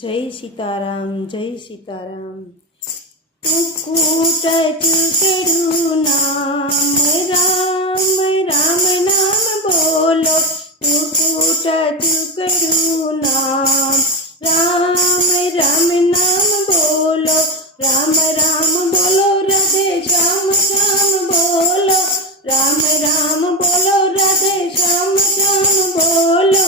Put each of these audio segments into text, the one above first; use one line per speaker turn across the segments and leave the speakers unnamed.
જય સીતારામ જય સીતારામ ટુકુટ ચૂકડું નામ રામ રામ નામ બોલો ટુકુટ ચૂકડું નામ રામ રામ નામ બોલો રામ રામ બોલો રાધે શ્યામ શ્યામ બોલો રામ રામ બોલો રાધે શ્યામ શ્યામ બોલો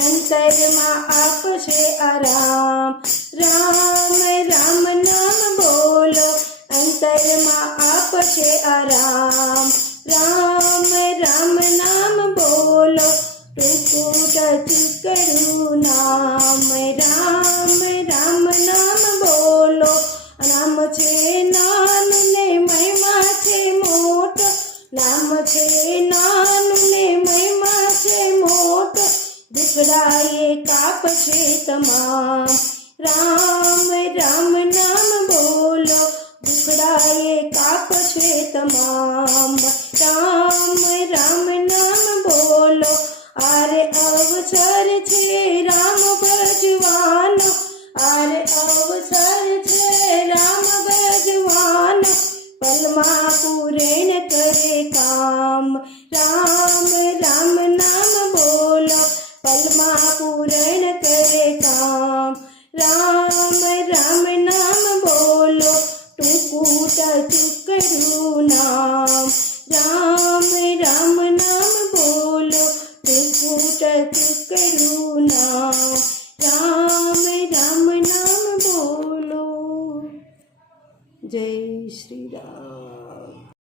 અંતરમાં આપશે આરામ. રામ રામ નામ બોલો. અંતરમાં આપશે આરામ. રામ રામ નામ બોલો. ટૂંકુટ ચીકડું નામ. રામ રામ નામ બોલો. નામ છે નામ ને મહિમા છે મોટો. નામ છે નાનું દીકરાએ કાપ છે તમામ. રામ રામ, નામ બોલો. દુખડાએ કાપ છે તમામ. રામ રામ, નામ બોલો. આરે અવસર છે રામ ભજવાનો. આરે અવસર છે રામ ભજવાનો. પલમાં પૂરેણ કરે કામ. રામ પલમાં પૂરણ કરે કામ રામ રામ નામ બોલો ટૂંકુટ ચૂકડું નામ. રામ રામ નામ બોલો ટૂંકુટ ચૂકડું નામ. રામ રામ નામ બોલો. જય શ્રી રામ.